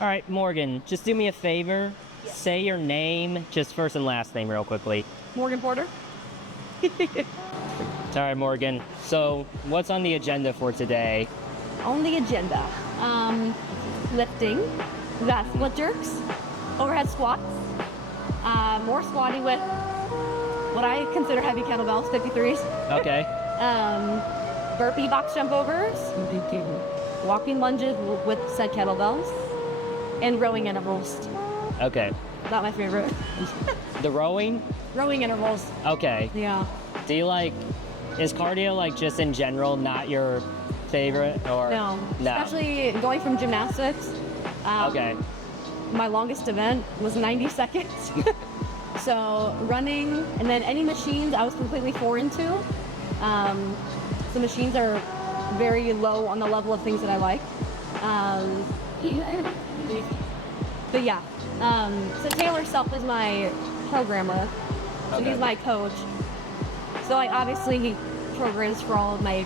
All right, Morgan, just do me a favor. Yeah. Say your name, just first and last name real quickly. Morgan Porter. All right, Morgan. So what's on the agenda for today? On the agenda, lifting. We got split jerks, overhead squats, more squatting with what I consider heavy kettlebells, 53s. Okay. Burpee box jump overs, walking lunges with said kettlebells, and rowing intervals. Okay. Not my favorite. The rowing? Rowing intervals. Okay. Yeah. Do you is cardio just in general not your favorite or? No. Especially going from gymnastics. Okay. My longest event was 90 seconds. So running and then any machines I was completely foreign to. The machines are very low on the level of things that I like. But yeah, so Taylor Self is my programmer. So Okay. he's my coach. So obviously he programs for all of my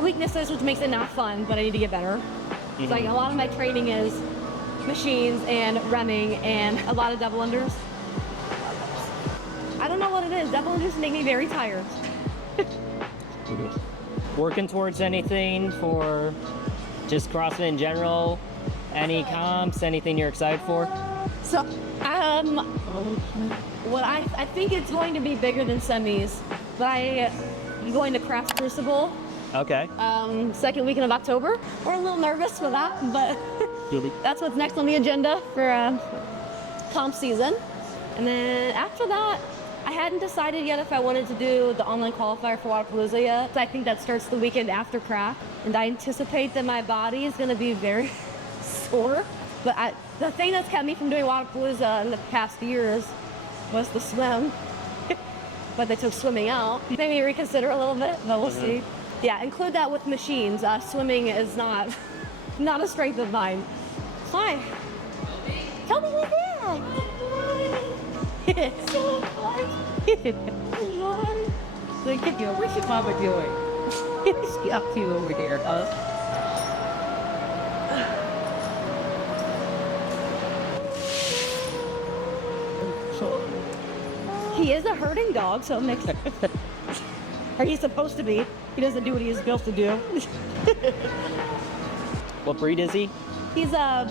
weaknesses, which makes it not fun, but I need to get better. So a lot of my training is machines and remming and a lot of double unders. I don't know what it is. Double unders make me very tired. Working towards anything for just CrossFit in general? Any comps? Anything you're excited for? So, what I think it's going to be bigger than semis, but I'm going to Crash Crucible. Okay. Second weekend of October. We're a little nervous for that, but that's what's next on the agenda for comp season. And then after that, I hadn't decided yet if I wanted to do the online qualifier for Wodapalooza yet. I think that starts the weekend after Crash, and I anticipate that my body is going to be very sore. But the thing that's kept me from doing Wodapalooza in the past years was the swim. But they took swimming out. Maybe reconsider a little bit, but we'll see. Yeah, include that with machines. Swimming is not a strength of mine. Hi. Tell me what's that. It's so fun. What's your mama doing? It's up to you over there, huh? He is a herding dog, so it makes sense. Or he's supposed to be. He doesn't do what he's supposed to do. What breed is he? He's a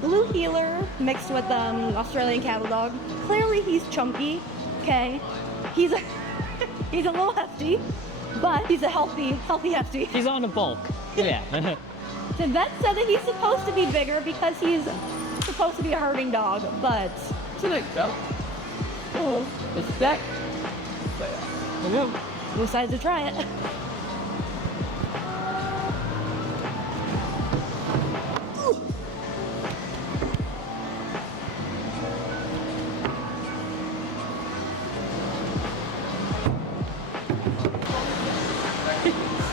blue heeler mixed with Australian cattle dog. Clearly he's chunky, okay? He's a little hefty, but he's a healthy hefty. He's on a bulk. Yeah. The vet said that he's supposed to be bigger because he's supposed to be a herding dog, but... Oh, respect. Decided to try it.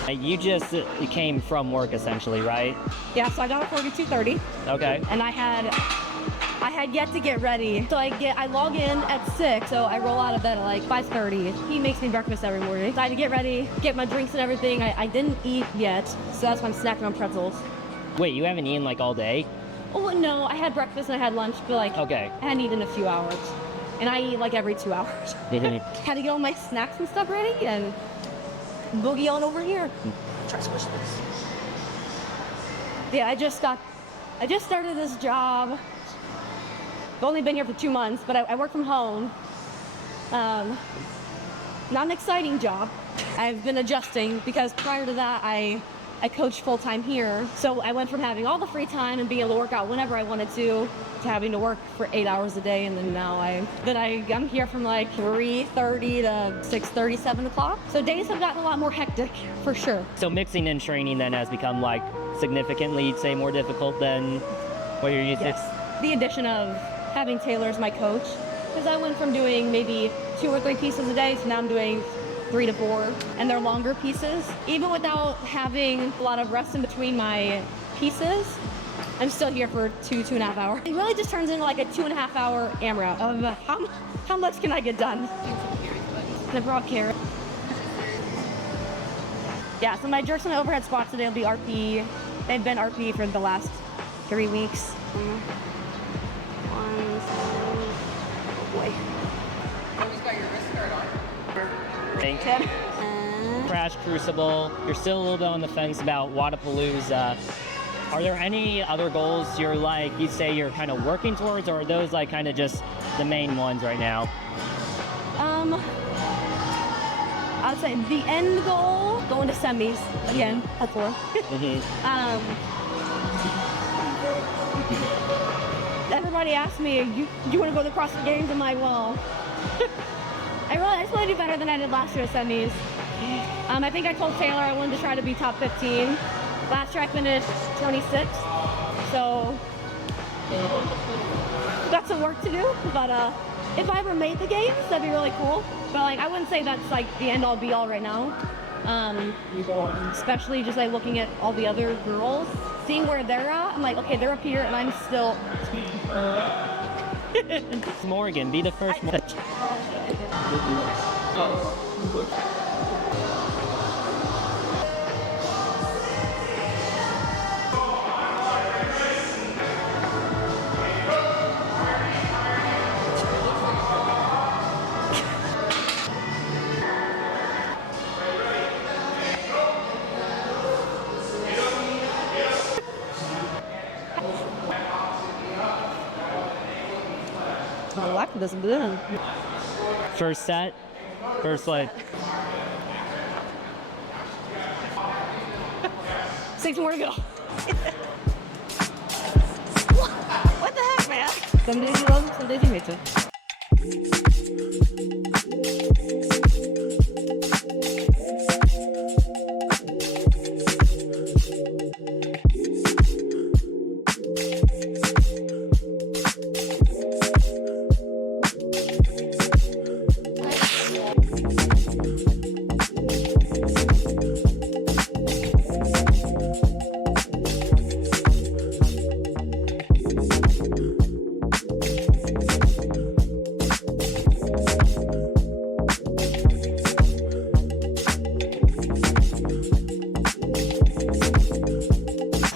You just came from work essentially, right? Yeah, so I got a 42:30. Okay. And I had yet to get ready. So I log in at 6, so I roll out of bed at like 5:30. He makes me breakfast every morning. So I had to get ready, get my drinks and everything. I didn't eat yet, so that's why I'm snacking on pretzels. Wait, you haven't eaten all day? Oh no, I had breakfast and I had lunch, but Okay. I hadn't eaten in a few hours. And I eat every 2 hours. Had to get all my snacks and stuff ready and boogie on over here. Yeah, I just started this job. I've only been here for 2 months, but I work from home. Not an exciting job. I've been adjusting because prior to that, I coached full-time here. So I went from having all the free time and being able to work out whenever I wanted to having to work for 8 hours a day. And then now I'm here from 3:30 to 6:30, 7 o'clock. So days have gotten a lot more hectic for sure. So mixing in training then has become significantly, you'd say, more difficult than what you're used to? Yes. The addition of having Taylor as my coach, because I went from doing maybe 2 or 3 pieces a day to now I'm doing 3 to 4, and they're longer pieces. Even without having a lot of rest in between my pieces, I'm still here for 2.5 hours. It really just turns into a 2.5 hour AMRAP of how much can I get done? The broad carrot. Yeah, so my jerks and overhead squats today will be RP. They've been RP for the last 3 weeks. Oh boy. Always got your wrist guard on. Think. 10. Crash Crucible. You're still a little bit on the fence about Wadapalooza. Are there any other goals you'd say you're kind of working towards, or are those like kind of just the main ones right now? I'd say the end goal, going to semis again. That's one. Everybody asks me, do you want to go to the CrossFit Games? I'm like, well, I just want to do better than I did last year at semis. I think I told Taylor I wanted to try to be top 15. Last year I finished 26, so got some work to do. But if I ever made the games, that'd be really cool. But like, I wouldn't say that's like the end all be all right now. Especially just like looking at all the other girls, seeing where they're at. I'm like, okay, they're up here, and I'm still. Morgan, be the first one. I like this good. First set, first leg. 6 more to go. What the heck, man? Some days you love them, some days you hate them.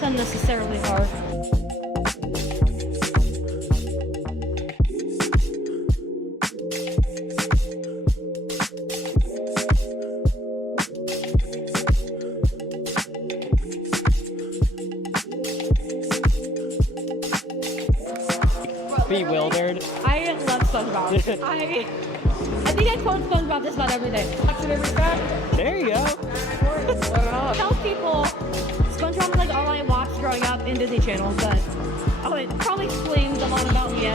Unnecessarily hard. Bewildered. I love SpongeBob. I think I quote SpongeBob just about every day. There you go. Tell people SpongeBob was like all I watched growing up in Disney Channel, but it probably explains a lot about me.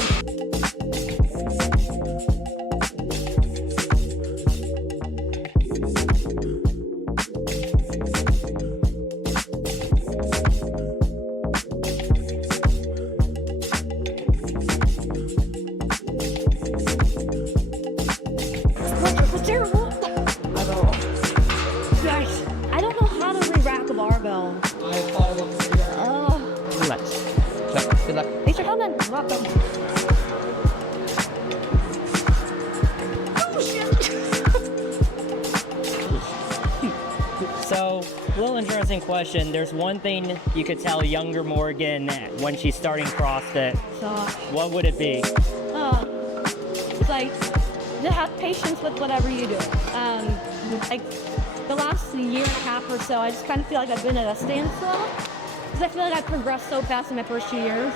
What's terrible? Guys, I don't know how to re-rack a barbell. Relax. Good luck. Thanks for coming. Welcome. Oh shit! So, a little interesting question. There's one thing you could tell younger Morgan when she's starting CrossFit. So, What would it be? it's like to have patience with whatever you do. Like the last year and a half or so, I just kind of feel like I've been at a standstill because I feel like I've progressed so fast in my first 2 years.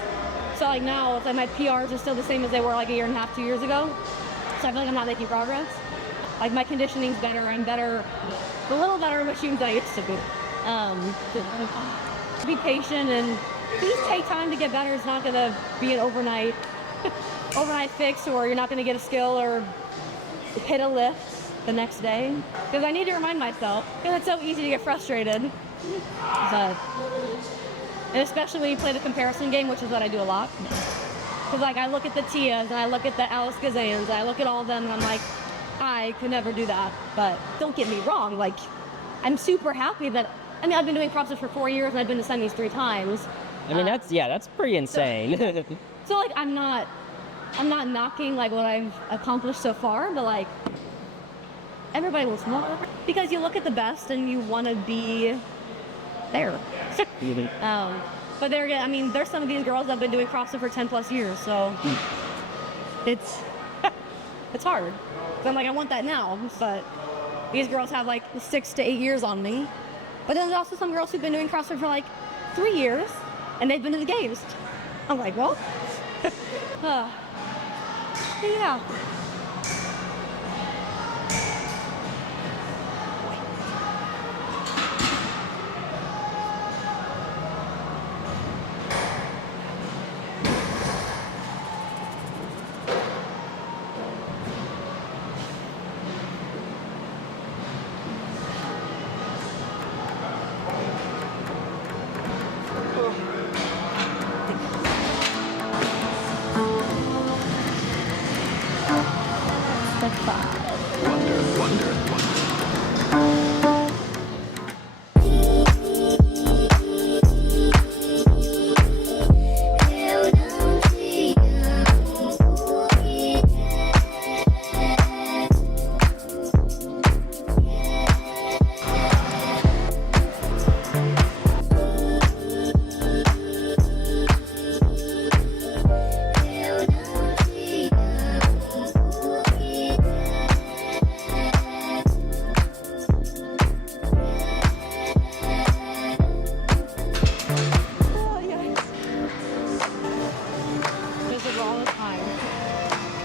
So like now, it's like my PRs are still the same as they were like a year and a half, 2 years ago. So I feel like I'm not making progress. Like my conditioning's better. I'm better, a little better machines than I used to be. Be patient and just take time to get better. It's not gonna be an overnight fix, or you're not gonna get a skill or hit a lift the next day. Because I need to remind myself, because it's so easy to get frustrated. But, and especially when you play the comparison game, which is what I do a lot. Because like I look at the Tias and I look at the Alice Gazans, and I look at all of them and I'm like, I could never do that. But don't get me wrong, like I'm super happy that, I mean, I've been doing CrossFit for 4 years and I've been to semis 3 times. I mean, that's pretty insane. So like I'm not knocking like what I've accomplished so far, but like everybody wants more because you look at the best and you want to be there. But I mean, there's some of these girls that have been doing CrossFit for 10 plus years, so it's hard. So I'm like, I want that now, but these girls have like 6 to 8 years on me. But then there's also some girls who've been doing CrossFit for like 3 years, and they've been to the games. I'm like, well, yeah.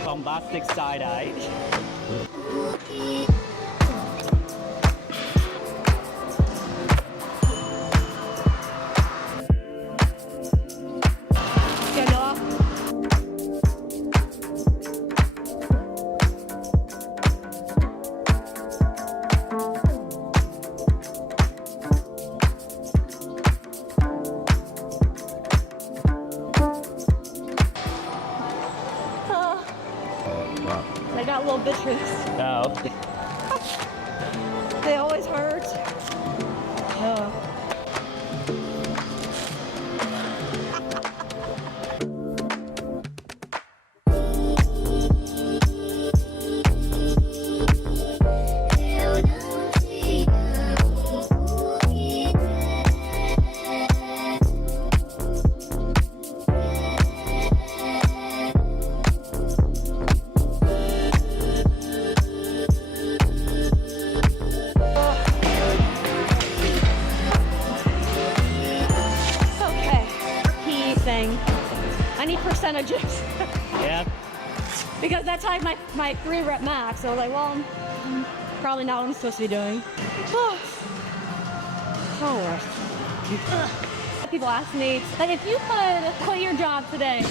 Bombastic side-eye. I got little bitches. Oh. They always hurt. I need percentages. Yeah. Because that's like my 3 rep max. So like, well, I'm probably not what I'm supposed to be doing. So worse. People ask me, like, if you could quit your job today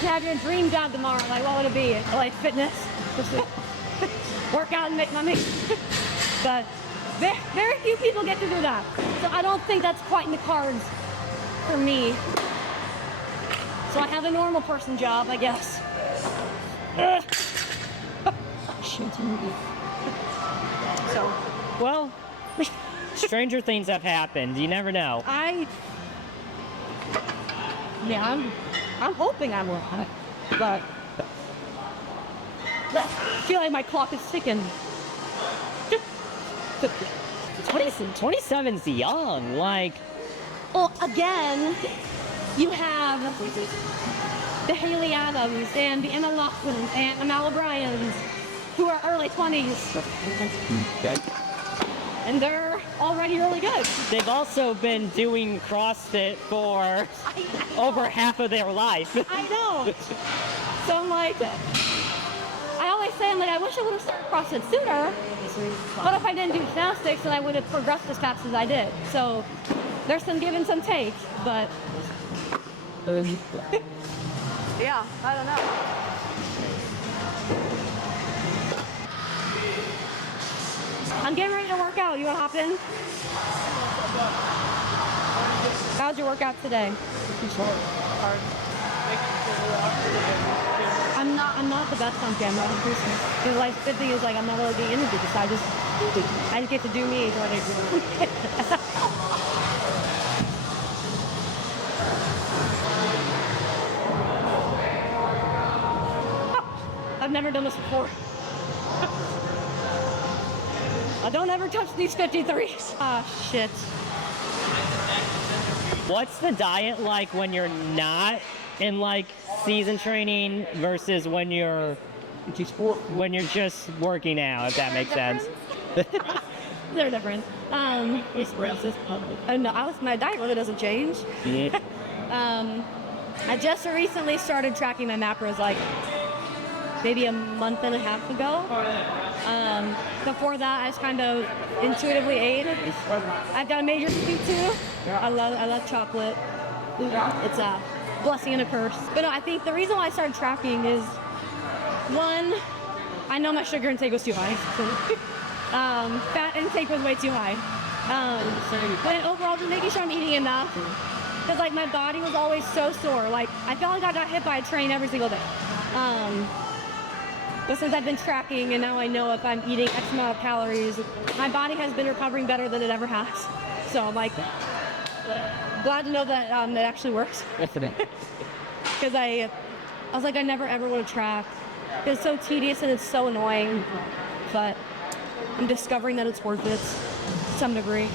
to have your dream job tomorrow, like, what would it be? Like fitness, just to work out and make money. But very few people get to do that. So I don't think that's quite in the cards for me. So I have a normal person job, I guess. So, well, stranger things have happened. You never know. I'm hoping I'm wrong, but I feel like my clock is ticking. 27's young, like. Well, again, you have the Haley Adams and the Emma Laughlin's and the Mal O'Brien's, who are early 20s. Okay. And they're already really good. They've also been doing CrossFit for over half of their life. I know. So I'm like, I always say, I'm like, I wish I would have started CrossFit sooner. What if I didn't do gymnastics and I would have progressed as fast as I did? So there's some give and some take, but yeah, I don't know. I'm getting ready to work out. You want to hop in? How'd your workout today? Hard. I'm not the best on camera. The like, good thing is, like, I'm not really being interviewed because I just get to do me. So I've never done this before. I don't ever touch these 53s. Ah, shit. What's the diet like when you're not in like season training versus when you're just working out, if that makes sense? They're different. No, my diet really doesn't change. Yeah. I just recently started tracking my macros like maybe a month and a half ago. Before that, I just kind of intuitively ate. I've got a major sweet tooth. I love chocolate. It's a blessing and a curse. But no, I think the reason why I started tracking is, one, I know my sugar intake was too high. Fat intake was way too high. But overall, just making sure I'm eating enough. Because like my body was always so sore. Like I felt like I got hit by a train every single day. But since I've been tracking and now I know if I'm eating X amount of calories, my body has been recovering better than it ever has. So I'm like, glad to know that it actually works. Because I was like, I never ever want to track. It's so tedious and it's so annoying. But I'm discovering that it's worth it to some degree.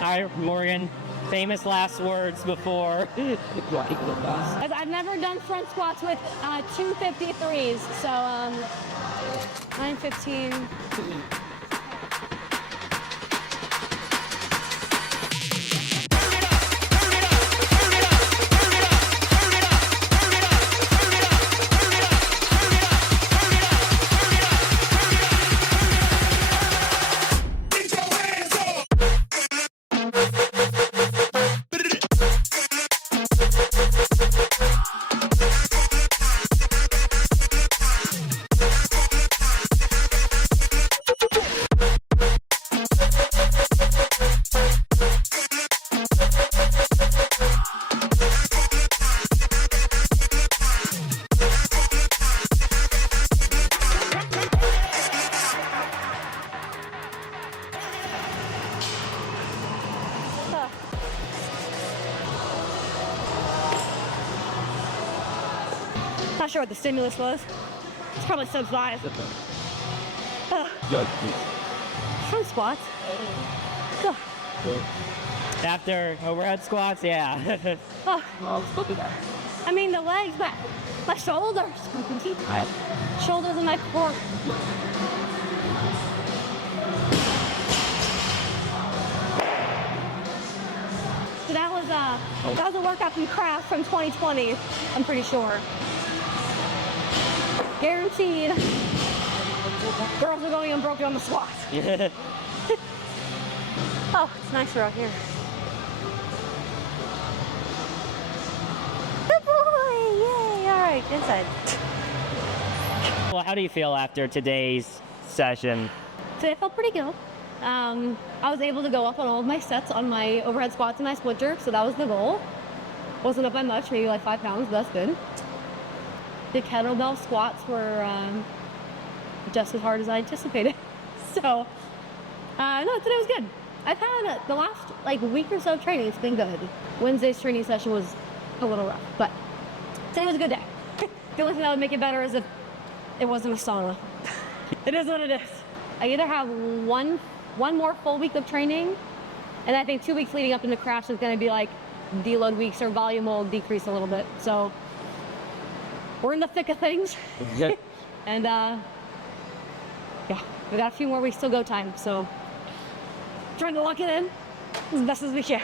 All right, Morgan, famous last words before. I've never done front squats with 253s, so 915. Not sure what the stimulus was. It's probably some size. Front squats. After overhead squats, yeah. I mean the legs, but my shoulders. Shoulders and my core. So that was a workout from Crash from 2020, I'm pretty sure. Guaranteed. Girls are going unbroken on the squats. Oh, it's nicer out here. Good boy! Yay! All right, inside. Well, how do you feel after today's session? So I felt pretty good. I was able to go up on all of my sets on my overhead squats and my split jerk, so that was the goal. Wasn't up by much, maybe like 5 pounds, but that's good. The kettlebell squats were just as hard as I anticipated. So, no, today was good. I've had the last week or so of training, it's been good. Wednesday's training session was a little rough, but today was a good day. The only thing that would make it better is if it wasn't a sauna. It is what it is. I either have one more full week of training, and I think 2 weeks leading up into Crash is going to be like deload weeks, or volume will decrease a little bit. So we're in the thick of things. And yeah, we got a few more weeks till go time, so trying to lock it in as best as we can.